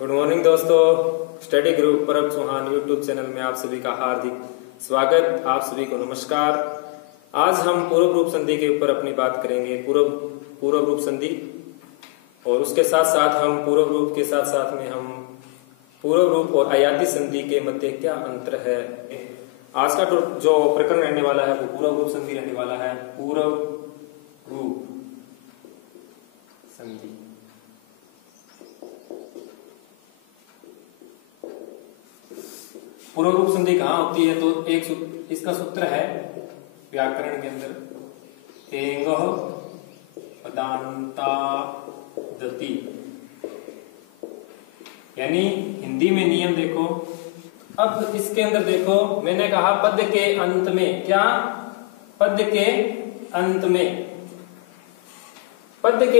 Good morning दोस्तों। Study group परब Chauhan YouTube channel में आप सभी का हार्दिक स्वागत। आप सभी को नमस्कार। आज हम पूर्व रूप संधि के ऊपर अपनी बात करेंगे। पूर्व रूप संधि और उसके साथ साथ हम पूर्व रूप के साथ साथ में हम पूर्व रूप और अयाती संधि के मध्य क्या अंतर है। आज का जो प्रकरण रहने वाला है वो पूर्व रूप संधि रहने वाला है। पूर्व रूप संधि पूर्व रूप संधि कहाँ होती है तो इसका सूत्र है व्याकरण के अंदर एंग पदान्तादति, यानी हिंदी में नियम देखो। अब इसके अंदर देखो, मैंने कहा पद के अंत में क्या, पद के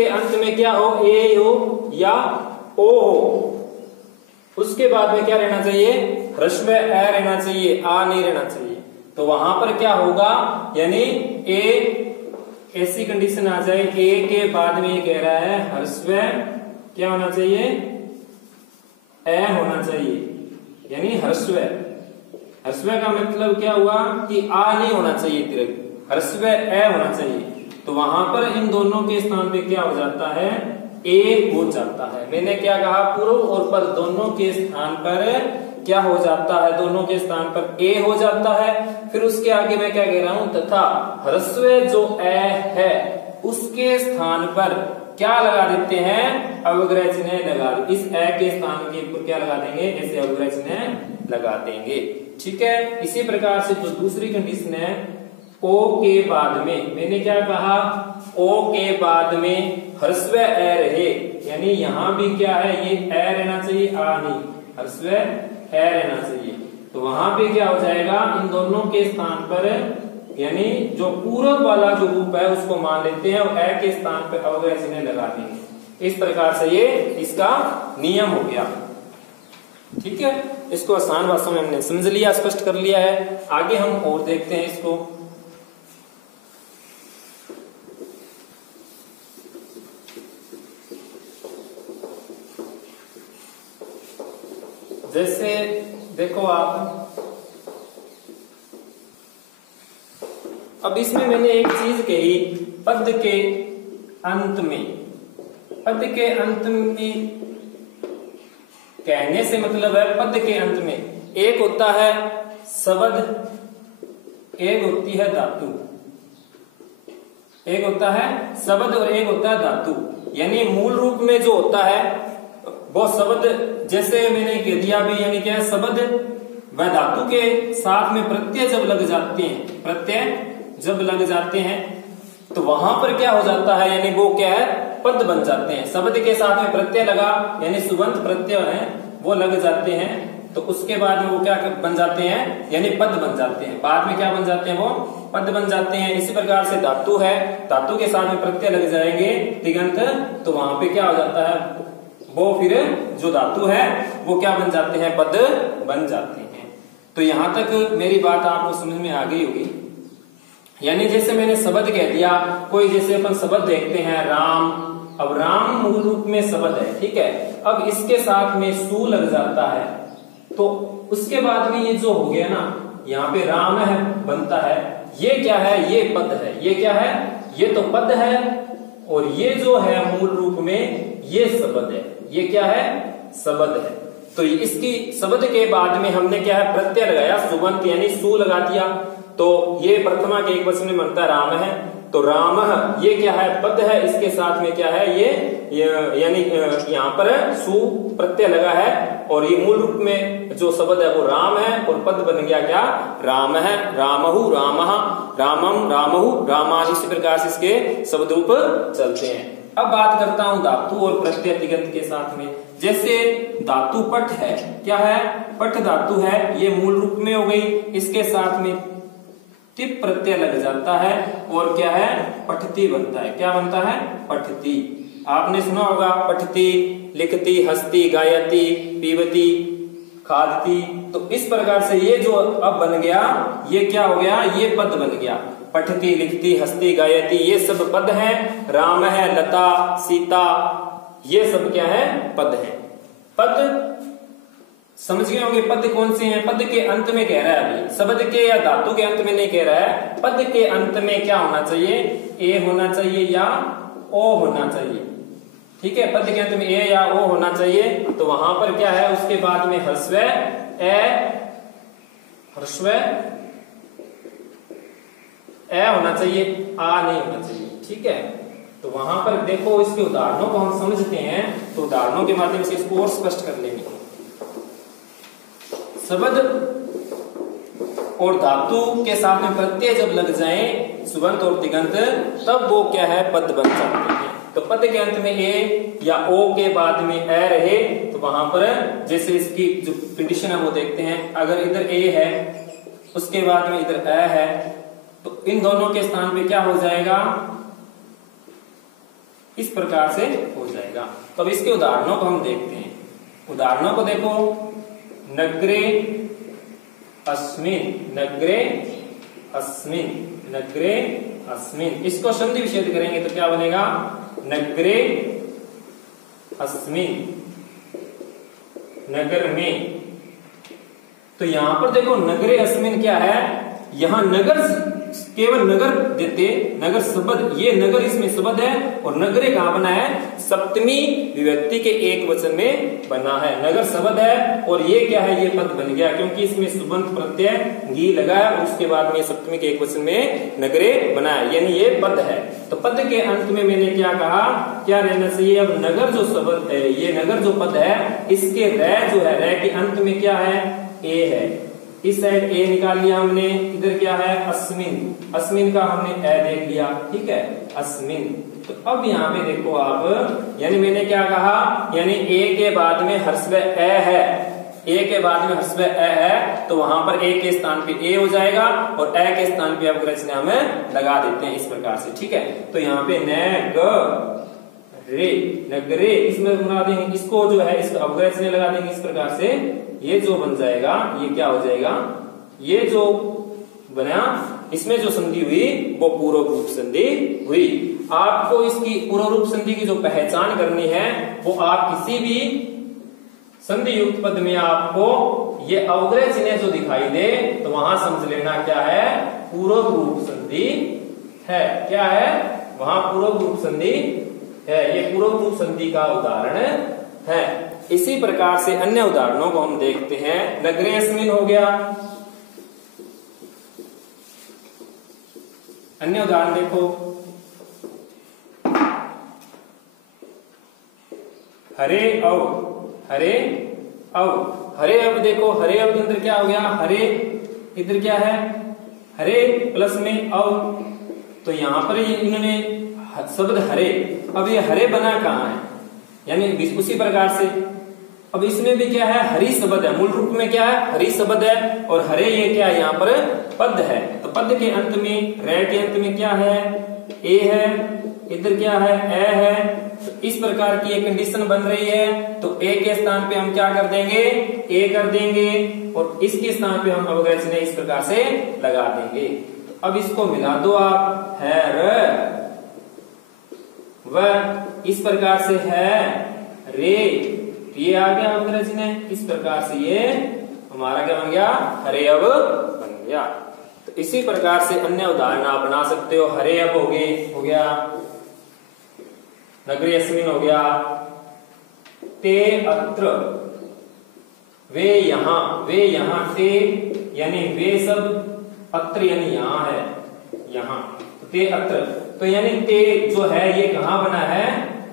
अंत में क्या हो, ए हो या ओ हो, उसके बाद में क्या रहना चाहिए, ह्रस्व ए रहना चाहिए, आ नहीं रहना चाहिए। तो वहां पर क्या होगा, यानी ए ऐसी कंडीशन आ जाए, ए के बाद में ये कह रहा है ह्रस्व क्या होना चाहिए, ए होना चाहिए, यानी ह्रस्व। ह्रस्व का मतलब क्या हुआ कि आ नहीं होना चाहिए, दीर्घ ह्रस्व ए होना चाहिए। तो वहां पर इन दोनों के स्थान पे क्या हो जाता है, ए हो जाता है। मैंने क्या कहा, पूर्व और पर दोनों के स्थान पर क्या हो जाता है, दोनों के स्थान पर ए हो जाता है। फिर उसके आगे मैं क्या कह रहा हूं, तथा ह्रस्व जो ए है उसके स्थान पर क्या लगा देते हैं, अवग्रह चिन्ह लगा। इस ए के स्थान के ऊपर क्या लगा देंगे, ऐसे अवग्रह चिन्ह लगा देंगे। ठीक है। इसी प्रकार से जो दूसरी कंडीशन है, ओ के बाद में मैंने क्या कहा, ओ के बाद में ह्रस्व ए रहे, यानी यहां भी क्या है, ये ए रहना चाहिए, आ नहीं, ह्रस्व ए रहना चाहिए। तो वहां पे क्या हो जाएगा, इन दोनों के स्थान पर, यानी जो पूर्व वाला जो रूप है उसको मान लेते हैं और ए के स्थान पर अवग्रह चिन्ह लगा देंगे। इस प्रकार से ये इसका नियम हो गया। ठीक है। इसको आसान भाषा में हमने समझ लिया, स्पष्ट कर लिया है। आगे हम और देखते हैं इसको। जैसे देखो आप, अब इसमें मैंने एक चीज कही, पद के अंत में। पद के अंत में कहने से मतलब है पद के अंत में एक होता है शब्द, एक होती है धातु, एक होता है शब्द और एक होता है धातु। यानी मूल रूप में जो होता है वो शब्द, जैसे मैंने कह दिया भी, यानी क्या है, शब्द व धातु के साथ में प्रत्यय जब लग जाते हैं, प्रत्यय जब लग जाते हैं तो वहां पर क्या हो जाता है, यानी वो क्या है, पद बन जाते हैं। शब्द के साथ में प्रत्यय लगा, यानी सुबंत प्रत्यय है वो लग जाते हैं, तो उसके बाद में वो क्या बन जाते हैं, यानी पद बन जाते हैं। बाद में क्या बन जाते हैं, वो पद बन जाते हैं। इसी प्रकार से धातु है, धातु के साथ में प्रत्यय लग जाएंगे तिगंत, तो वहां पे क्या हो जाता है, वो फिर जो धातु है वो क्या बन जाते हैं, पद बन जाते हैं। तो यहां तक मेरी बात आपको समझ में आ गई होगी। यानी जैसे मैंने शब्द कह दिया, कोई जैसे अपन शब्द देखते हैं राम, अब राम मूल रूप में शब्द है, ठीक है। अब इसके साथ में सु लग जाता है, तो उसके बाद में ये जो हो गया ना, यहाँ पे राम है बनता है, ये क्या है, ये पद है। ये क्या है, ये तो पद है, और ये जो है मूल रूप में ये शब्द है। ये क्या है, शब्द है। तो इसकी शब्द के बाद में हमने क्या है, प्रत्यय लगाया, सुबंत यानी सु लगा दिया, तो ये प्रथमा के एक वचन में बनता है राम है। तो राम ये क्या है, पद है, इसके साथ में क्या है, ये यानी यहाँ पर सु प्रत्यय लगा है, और ये मूल रूप में जो शब्द है वो राम है, और पद बन गया क्या, राम है। रामहु रामः, रामम रामहु रामान, इसी प्रकार से इसके शब्द रूप चलते हैं। अब बात करता हूं धातु और प्रत्यय तिगंत के साथ में। जैसे धातु पठ है, क्या है, पठ धातु है, ये मूल रूप में हो गई, इसके साथ में टिप प्रत्यय लग जाता है, और क्या है, पठती बनता है। क्या बनता है, पठती। आपने सुना होगा, पठती, लिखती, हंसती, गायती, पीवती, खादती। तो इस प्रकार से ये जो अब बन गया, ये क्या हो गया, ये पद बन गया। पठती, लिखती, हंसती, गायती, ये सब पद हैं। राम है, लता, सीता, ये सब क्या है, पद है। पद समझ गए होंगे, पद कौन से हैं? पद के अंत में कह रहा है अभी, शब्द के या धातु के अंत में नहीं कह रहा है। पद के अंत में क्या होना चाहिए? ए होना चाहिए या ओ होना चाहिए। ठीक है, पद के अंत में ए या ओ होना चाहिए। तो वहां पर क्या है, उसके बाद में ह्रस्व ए होना चाहिए, आ नहीं होना चाहिए। ठीक है, तो वहां पर देखो, इसके उदाहरणों को हम समझते हैं, तो उदाहरणों के माध्यम से इसको और स्पष्ट कर लेंगे। शब्द और धातु के साथ में प्रत्यय जब लग जाए, सुबंत और तिगंत, तब वो क्या है, पद बन जाते हैं। तो पद के अंत में ए या ओ के बाद में ए रहे, तो वहां पर जैसे इसकी जो कंडीशन है वो देखते हैं। अगर इधर ए है, उसके बाद में इधर ए है, तो इन दोनों के स्थान पे क्या हो जाएगा, इस प्रकार से हो जाएगा। तो अब इसके उदाहरणों को हम देखते हैं। उदाहरणों को देखो, नगरे अस्मिन, नगरे अस्मिन, नगरे अस्मिन। इसको संधि विच्छेद करेंगे तो क्या बनेगा, नगरे अस्मिन, नगर में। तो यहां पर देखो, नगरे अस्मिन क्या है, यहां नगर केवल नगर देते, नगर शब्द, ये नगर इसमें शब्द है, और नगरे कहां बना है, सप्तमी विभक्ति के एक वचन में बना है। नगर शब्द है और ये क्या है, ये पद बन गया, क्योंकि इसमें सुबंत प्रत्यय गी लगा है और उसके बाद में सप्तमी के एक वचन में नगरे बना है, यानी ये पद है। तो पद के अंत में मैंने क्या कहा, क्या रहना चाहिए, अब नगर जो शब्द है, ये नगर जो पद है, इसके रै जो है, रै के अंत में क्या है, ए है। इस साइड ए निकाल लिया हमने, इधर क्या है, अस्मिन, अस्मिन का हमने ए देख लिया। ठीक है, अस्मिन। तो अब यहाँ पे देखो आप, यानी मैंने क्या कहा, यानी ए के बाद में ह्रस्व ए है, ए के बाद में ह्रस्व ए है, तो वहां पर ए के स्थान पे ए हो जाएगा और ए के स्थान पे अब रचना हम लगा देते हैं इस प्रकार से। ठीक है, तो यहाँ पे रे, नगरे, इसमें बना देंगे, इसको जो है इसको अवग्रचने लगा देंगे इस प्रकार से। ये जो बन जाएगा, ये क्या हो जाएगा, ये जो बना, इसमें जो संधि हुई वो पूर्व रूप संधि हुई। आपको इसकी पूर्व रूप संधि की जो पहचान करनी है, वो आप किसी भी संधि युक्त पद में आपको ये अवग्रह चिन्ह जो दिखाई दे, तो वहां समझ लेना क्या है, पूर्व रूप संधि है। क्या है, वहां पूर्व रूप संधि है, ये पूर्व रूप संधि का उदाहरण है। इसी प्रकार से अन्य उदाहरणों को हम देखते हैं। नगरे अस्मिन हो गया, अन्य उदाहरण देखो, हरे अव, हरे अव, हरे अव देखो, हरे अव के अंदर क्या हो गया, हरे, इधर क्या है, हरे प्लस में अव, तो यहां पर इन्होंने शब्द हरे, अब ये हरे बना कहां है, यानी उसी प्रकार से अब इसमें भी क्या है, हरि शब्द है, मूल रूप में क्या है, हरि शब्द है, और हरे ये क्या है, यहाँ पर पद है। तो पद के अंत में, रै के अंत में क्या है, ए है, इधर क्या है, ए है। तो इस प्रकार की एक कंडीशन बन रही है, तो ए के स्थान पे हम क्या कर देंगे, ए कर देंगे, और इसके स्थान पे हम अवग्रचने इस प्रकार से लगा देंगे। तो अब इसको मिला दो आप, है र, वह, इस प्रकार से है रे, ये आ गया अवग्रचने, इस प्रकार से ये हमारा क्या बन गया, हरे अब बन गया। तो इसी प्रकार से अन्य उदाहरण आप बना सकते हो। हरे अब हो गया, नगरी अस्मिन हो गया, ते अत्र, वे यहां, ते यानी वे सब, अत्र यानी यहां है, यहां, तो ते अत्र, तो यानी ते जो है ये कहां बना है,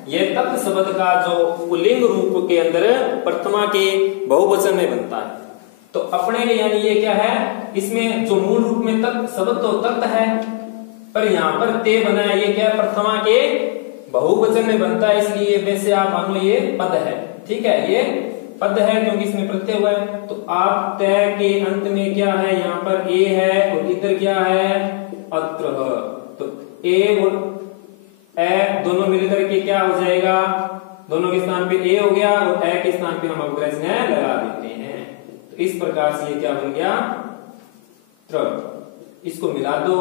ये तत् शब्द का जो पुल्लिंग रूप के अंदर प्रथमा के बहुवचन में बनता है। तो अपने यानी ये क्या है, इसमें जो मूल रूप में तत् शब्द तो तत् है, पर यहाँ पर ते बना है, ये क्या है, प्रथमा के बहुवचन में बनता है, इसलिए वैसे आप मान लो ये पद है। ठीक है, ये पद है क्योंकि इसमें प्रत्यय हुआ है। तो आप तय के अंत में क्या है, यहाँ पर ए है और इधर क्या है, अत्र, तो ए और ए दोनों मिलकर के क्या हो जाएगा, दोनों के स्थान पे ए हो गया और ए के स्थान पे हम अवग्रचने लगा देते हैं। तो इस प्रकार से ये क्या बन गया, त्र, इसको मिला दो,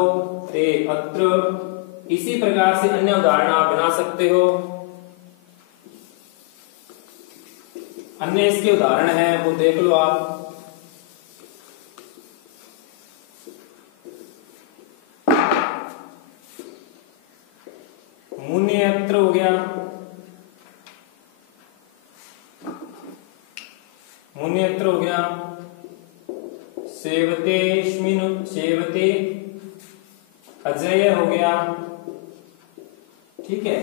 ते अत्र। इसी प्रकार से अन्य उदाहरण आप बना सकते हो। अन्य इसके उदाहरण हैं वो देख लो आप। मुनियत्र हो गया, मुनियत्र हो गया, सेवतेष्मिन् सेवते अजय हो गया। ठीक है,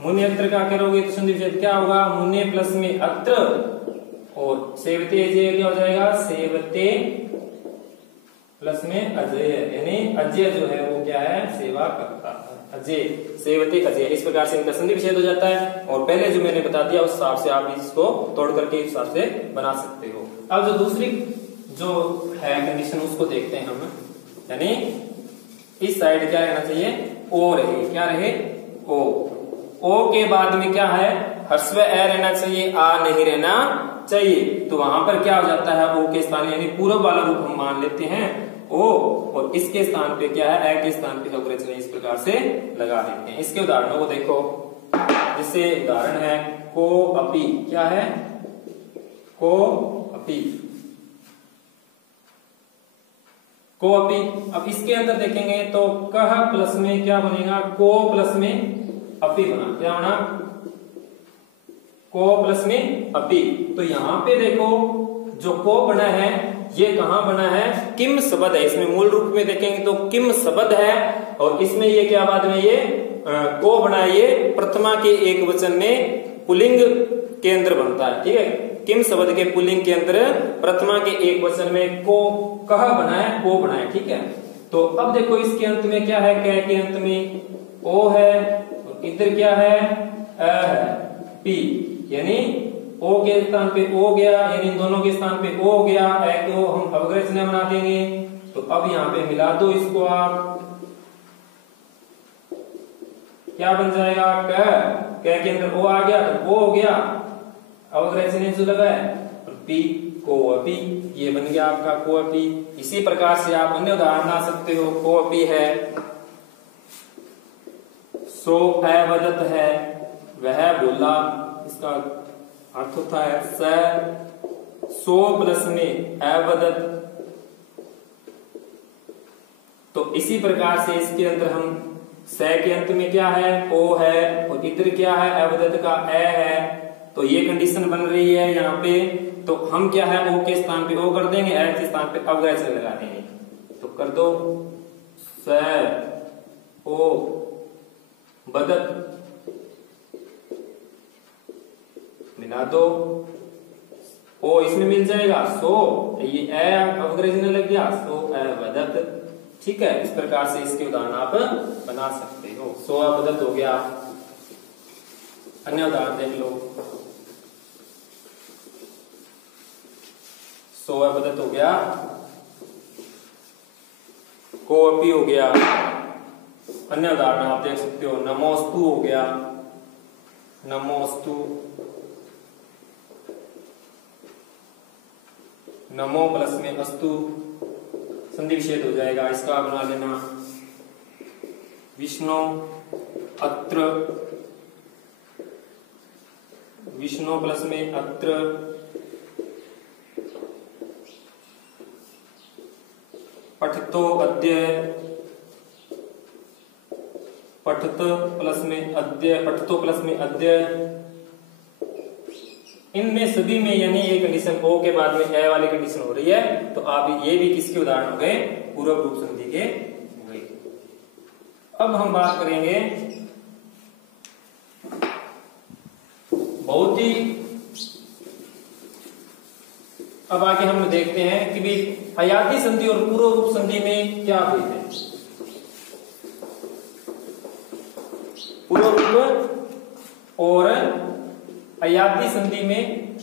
मुनियत्र का करोगे तो संधि विच्छेद क्या होगा, मुने प्लस में अत्र और सेवते अजय क्या हो जाएगा, सेवते प्लस में अजय, यानी अजय जो है वो क्या है, सेवा करता है, अजय सेवते अजय। इस प्रकार से इनका संधि विच्छेद हो जाता है। और पहले जो मैंने बता दिया उस हिसाब से आप इसको तोड़ करके इस हिसाब से बना सकते हो। अब जो दूसरी जो है कंडीशन उसको देखते हैं हम, यानी इस साइड क्या रहना चाहिए, ओ रहे, क्या रहे, ओ के बाद में क्या है, ह्रस्व ए रहना चाहिए, आ नहीं रहना चाहिए। तो वहां पर क्या हो जाता है, ओ के स्थान यानी पूर्व वाला रूप हम मान लेते हैं ओ, और इसके स्थान पे क्या है, ए के स्थान पे अवग्रचने इस प्रकार से लगा देते हैं। इसके उदाहरणों को देखो, जिससे उदाहरण है को अपी, क्या है, को अपी, को अपी। अब इसके अंदर देखेंगे तो कह प्लस में क्या बनेगा, को प्लस में अपी बना, क्या बना, को प्लस में अपी। तो यहां पे देखो जो को बना है ये कहां बना है, किम शब्द है, इसमें मूल रूप में देखेंगे तो किम शब्द है, और इसमें ये क्या बाद में ये को बना है, ये प्रथमा के एक वचन में पुल्लिंग के अंदर बनता है। ठीक है, किम शब्द के पुल्लिंग के अंदर प्रथमा के एक वचन में को कह बना है, को बना है। ठीक है, तो अब देखो इसके अंत में क्या है, कै के अंत में ओ है, और इधर क्या है, अ है, पी, यानी ओ के स्थान पे ओ गया, यानी इन दोनों के स्थान पे ओ हो गया, ए को हम अवग्रचना बना देंगे। तो अब यहाँ पे मिला दो इसको आप, क्या बन जाएगा, क के अंदर ओ आ गया तो ओ हो गया, अवग्रचने जो लगा है, और पी को अपी, ये बन गया आपका को अपी। इसी प्रकार से आप अन्य उदाहरण ला सकते हो, को अपी है, सो अवदत है, वह बोला, इसका अर्थ होता है स, सो प्लस में अवदत। तो इसी प्रकार से इसके अंदर हम स के अंत में क्या है, ओ है, और इधर क्या है, अवदत का ए है। तो ये कंडीशन बन रही है यहाँ पे। तो हम क्या है, ओ के स्थान पे ओ कर देंगे, ए के स्थान पे अवग्रचन लगा देंगे। तो कर दो स ओ बदत, मिला दो, ओ इसमें मिल जाएगा सो, ये ए अवग्रचन लग गया, सो अवदत। ठीक है, इस प्रकार से इसके उदाहरण आप बना सकते हो। सो अवदत हो गया। अन्य उदाहरण देख लो, सो अवदत हो गया, को अपी हो गया। अन्य उदाहरण आप देख सकते हो, नमोस्तु हो गया, नमोस्तु, नमो प्लस में अस्तु, संधि विच्छेद हो जाएगा, इसका बना लेना, विष्णु अत्र, विष्णु प्लस में अत्र, पठतो अद्य, पठत प्लस में अद्य, पठतो प्लस में अद्य। इनमें सभी में यानी ये कंडीशन ओ के बाद में ए वाली कंडीशन हो रही है। तो आप ये भी किसके उदाहरण हो गए, पूर्व रूप संधि के हो गए। अब हम बात करेंगे बहुत ही, अब आगे हम देखते हैं कि भी हयाती संधि और पूर्व रूप संधि में क्या भेद है। पूर्व रूप और अयाती संधि में,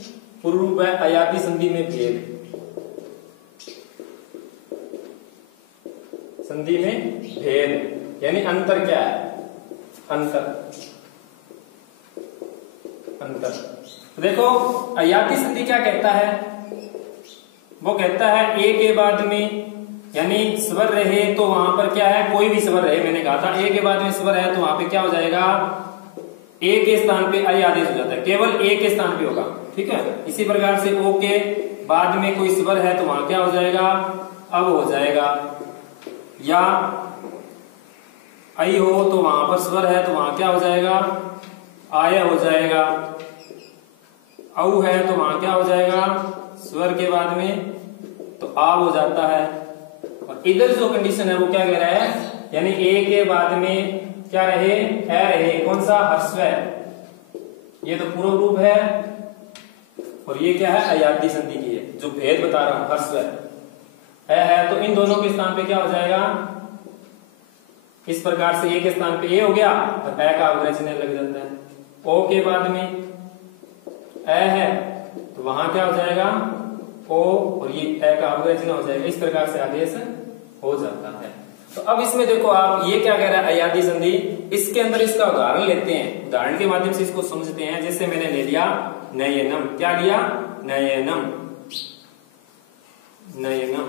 पूर्व रूप है, अयाती संधि में भेद, संधि में भेद यानी अंतर क्या है, अंतर, अंतर। तो देखो अयाती संधि क्या कहता है, वो कहता है ए के बाद में यानी स्वर रहे तो वहां पर क्या है, कोई भी स्वर रहे, मैंने कहा था ए के बाद में स्वर है तो वहां पे क्या हो जाएगा, ए के स्थान पे आई आदेश हो जाता है, केवल ए के स्थान पे होगा। ठीक है। इसी प्रकार से ओ के बाद में कोई स्वर है तो वहां क्या हो जाएगा, अब हो जाएगा, या आई हो तो वहां पर स्वर है तो वहां क्या हो जाएगा, आय हो जाएगा, औ है तो वहां क्या हो जाएगा, स्वर के बाद में तो आ हो जाता है। और इधर जो कंडीशन है वो क्या कह रहा है, यानी ए के बाद में क्या रहे, है रहे, कौन सा, हर्स्व, ये तो पूर्व रूप है और ये क्या है, अयादी संधि की है, जो भेद बता रहा हूं, हर्स्व है तो इन दोनों के स्थान पे क्या हो जाएगा, इस प्रकार से ए के स्थान पे ए हो गया और ए का अग्रज चिन्ह लग जाता है। ओ के बाद में ए है तो वहां क्या हो जाएगा, ओ, और ये ए का अग्रज चिन्ह हो जाएगा। इस प्रकार से आदेश हो जाता है। तो अब इसमें देखो आप, ये क्या कह रहा है, अयादी संधि, इसके अंदर इसका उदाहरण लेते हैं, उदाहरण के माध्यम से इसको समझते हैं। जैसे मैंने ले लिया नयनम, क्या लिया, नयनम, नयनम,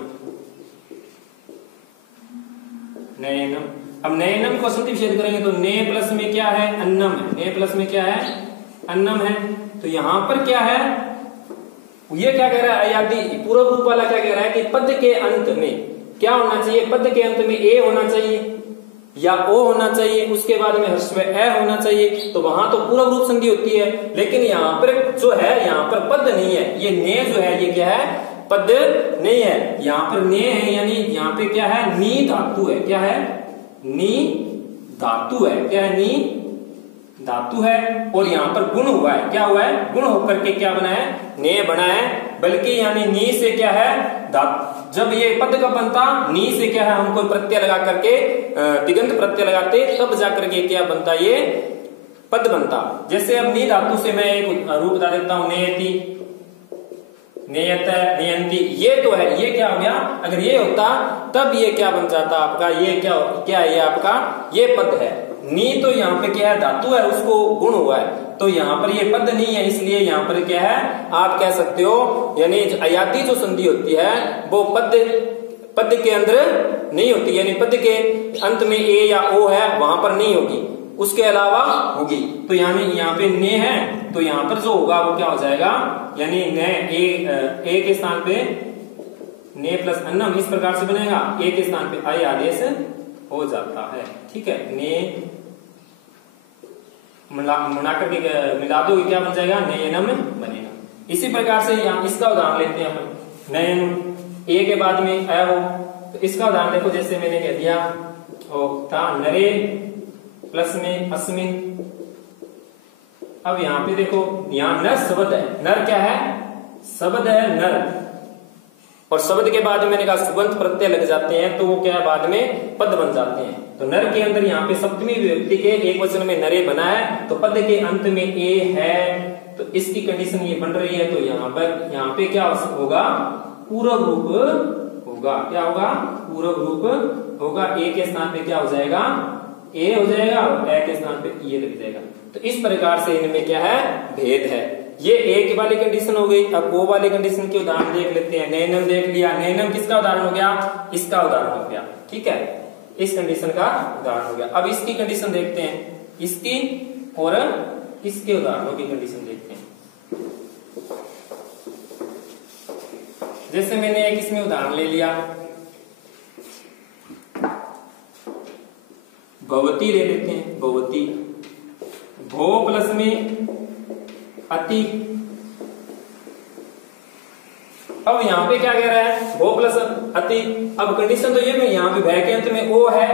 नयनम। अब नयनम को संधि विच्छेद करेंगे तो ने प्लस में क्या है, अन्नम है, ने प्लस में क्या है, अन्नम है। तो यहां पर क्या है, ये क्या कह रहा है, अयादी पूर्व रूप वाला क्या कह रहा है कि पद के अंत में क्या होना चाहिए, पद के अंत में ए होना चाहिए या ओ होना चाहिए, उसके बाद में हर्स्व ए होना चाहिए। तो वहां तो पूर्व रूप संधि होती है, लेकिन यहाँ पर जो है, यहाँ पर पद नहीं है, ये ने जो है ये क्या है, पद नहीं है, यहाँ पर ने है, यानी यहाँ पे क्या है, नी धातु है, क्या है, नी धातु है, क्या है, नी धातु है। और यहाँ पर गुण हुआ है, क्या हुआ है, गुण होकर के क्या बना है, ने बना है। बल्कि यानी नी से क्या है, जब ये पद का बनता, नी से क्या है, हम कोई प्रत्यय लगा करके तिगंत प्रत्यय लगाते, तब जाकर के क्या बनता, ये पद बनता। जैसे अब नी धातु से मैं एक रूप बता देता हूं, नेयति, नेयत, नेयंती, ये तो है, ये क्या हो गया, अगर ये होता तब ये क्या बन जाता आपका, ये क्या क्या है, ये आपका ये पद है। नी तो यहाँ पे क्या है, धातु है, उसको गुण हुआ है, तो यहाँ पर ये पद नहीं है, इसलिए यहाँ पर क्या है, आप कह सकते हो, यानी अयादी जो संधि होती है वो पद के अंदर नहीं होती, यानी पद के अंत में ए या ओ है वहां पर नहीं होगी, उसके अलावा होगी। तो यानी यहाँ पे ने है तो यहाँ पर जो होगा वो क्या हो जाएगा, यानी ने ए के स्थान पे ने प्लस अन्नम, इस प्रकार से बनेगा, ए के स्थान पे आई आदेश हो जाता है। ठीक है, ने मिला करके मिला दो, क्या बन जाएगा, नयनम बनेगा। इसी प्रकार से यहाँ इसका उदाहरण लेते हैं हम, नयन ए के बाद में आया हो तो इसका उदाहरण देखो, जैसे मैंने कह दिया था नरे प्लस में अस्मिन। अब यहाँ पे देखो, यहाँ नर शब्द है, नर क्या है, शब्द है नर, और शब्द के बाद मैंने कहा सुबंत प्रत्यय लग जाते हैं तो वो क्या है, बाद में पद बन जाते हैं। तो नर के अंदर यहाँ पे सप्तमी विभक्ति के एक वचन में नरे बना है, तो पद के अंत में ए है, तो इसकी कंडीशन ये बन रही है। तो यहाँ पे क्या होगा, पूर्व रूप होगा, क्या होगा, पूर्व रूप होगा। ए के स्थान पे क्या हो जाएगा, ए हो जाएगा, और ए के स्थान पे ये लग जाएगा। तो इस प्रकार से इनमें क्या है, भेद है। ये एक वाली कंडीशन हो गई। अब वो वाली कंडीशन के उदाहरण देख लेते हैं। नैनम देख लिया, नैनम किसका उदाहरण हो गया, इसका उदाहरण हो गया। ठीक है, इस कंडीशन का उदाहरण हो गया। अब इसकी कंडीशन देखते हैं, इसकी और इसके उदाहरणों की कंडीशन देखते हैं। जैसे मैंने एक इसमें उदाहरण ले लिया, भवती ले लेते हैं, भवती, भो प्लस में अति। अब यहाँ पे क्या कह रहा है, भो प्लस अति। अब कंडीशन तो ये भी, यहाँ पे भय के अंत में ओ है,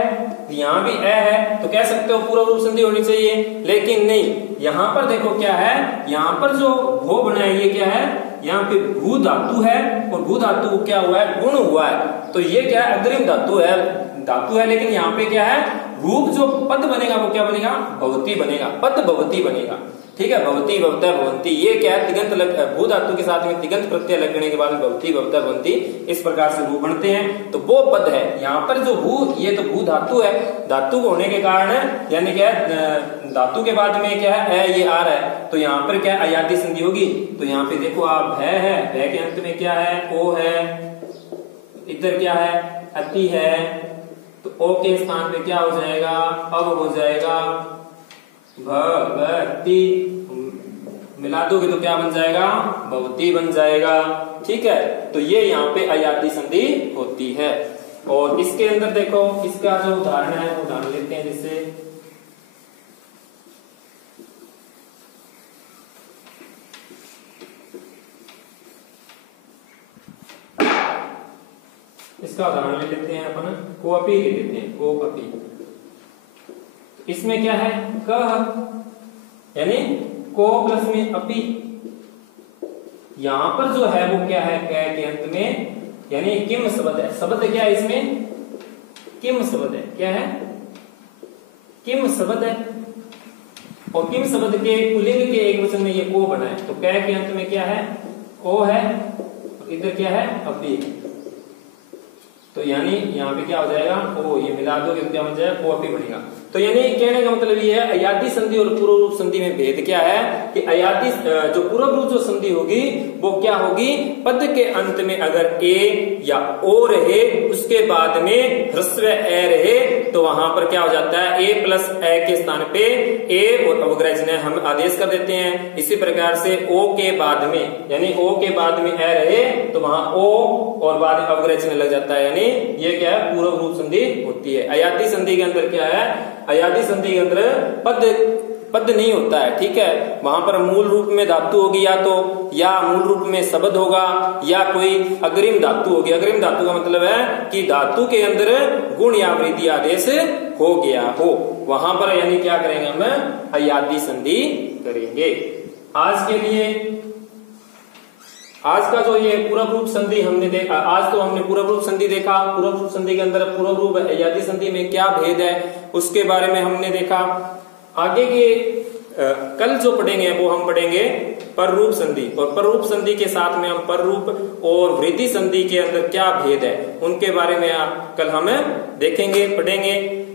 यहाँ भी ए है, तो कह सकते हो पूर्व रूप संधि होनी चाहिए, लेकिन नहीं। यहाँ पर देखो क्या है, यहाँ पर जो भो बना है ये क्या है, यहाँ पे भू धातु है, और भू धातु क्या हुआ है, गुण हुआ है। तो ये क्या है, अग्रिम धातु है, लेकिन यहाँ पे क्या है, रूप जो पद बनेगा वो क्या बनेगा, भवती बनेगा, पद भवती बनेगा। ठीक है, भवती भवता भवंती, ये क्या है, तिगंत भू धातु के साथ में तिगंत प्रत्यय लगने के बाद भवती भवता भवंती, इस प्रकार से रूप बनते हैं। तो वो पद है। यहाँ पर जो भू, ये तो भू धातु है, धातु होने के कारण यानी क्या है, धातु के बाद में क्या है, ये आ रहा है, तो यहाँ पर क्या है, अयादी संधि होगी। तो यहाँ पे देखो आप, भय है, भय के अंत में क्या है, ओ है, इधर क्या है, अति है, तो ओ के स्थान पे क्या हो जाएगा, अब हो जाएगा भवती, मिला दोगे तो क्या बन जाएगा, भवती बन जाएगा। ठीक है, तो ये यहाँ पे अयाती संधि होती है। और इसके अंदर देखो, इसका जो उदाहरण है वो उदाहरण लेते हैं। जैसे इसका उदाहरण ले लेते हैं अपन, कोअपी ले लेते हैं, कोअपी। इसमें क्या है, क यानी को प्लस में अपी। यहां पर जो है वो क्या है, क के अंत में यानी किम शब्द है। शब्द क्या है इसमें, किम शब्द है। क्या है, किम शब्द है। और किम शब्द के पुल्लिंग के एक वचन में ये को बना है, तो क के अंत में क्या है, ओ है, इधर क्या है, अपी। तो यानी यहाँ पे क्या हो जाएगा, ओ, ये मिला दो क्या बन जाएगा, कोअपी बनेगा। तो यानी कहने का मतलब ये है, अयाती संधि और पूर्व रूप संधि में भेद क्या है कि अयाती जो पूर्व रूप जो संधि होगी वो क्या होगी, पद के अंत में अगर ए या ओ रहे, उसके बाद में ह्रस्व ए रहे, तो वहां पर क्या हो जाता है, ए प्लस ए के स्थान पे ए और अवग्रह चिन्ह हम आदेश कर देते हैं। इसी प्रकार से ओ के बाद में, यानी ओ के बाद में ए रहे तो वहां ओ और बाद में अवग्रह चिन्ह लग जाता है, यानी ये क्या है, पूर्व रूप संधि होती है। अयाती संधि के अंदर क्या है, अयाती संधि के अंदर पद नहीं होता है। ठीक है, वहां पर मूल रूप में धातु होगी या मूल रूप में शब्द होगा या कोई अग्रिम धातु होगी। अग्रिम धातु का मतलब है कि धातु के अंदर गुण या वृद्धि आदेश हो गया हो, वहां पर यानी क्या करेंगे, हम अयाती संधि करेंगे। आज के लिए आज का जो ये पूर्व रूप संधि हमने देखा, आज तो हमने पूर्व रूप संधि देखा। पूर्व रूप संधि के अंदर पूर्व रूप अयाती संधि में क्या भेद है उसके बारे में हमने देखा। आगे के कल जो पढ़ेंगे वो हम पढ़ेंगे पर रूप संधि, और पर रूप संधि के साथ में हम पर रूप और वृद्धि संधि के अंदर क्या भेद है उनके बारे में कल हम देखेंगे, पढ़ेंगे।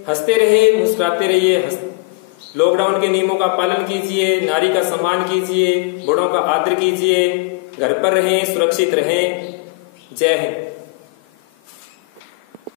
हंसते रहिए, मुस्कुराते रहिए, लॉकडाउन के नियमों का पालन कीजिए, नारी का सम्मान कीजिए, बड़ों का आदर कीजिए, घर पर रहें, सुरक्षित रहें। जय हिंद।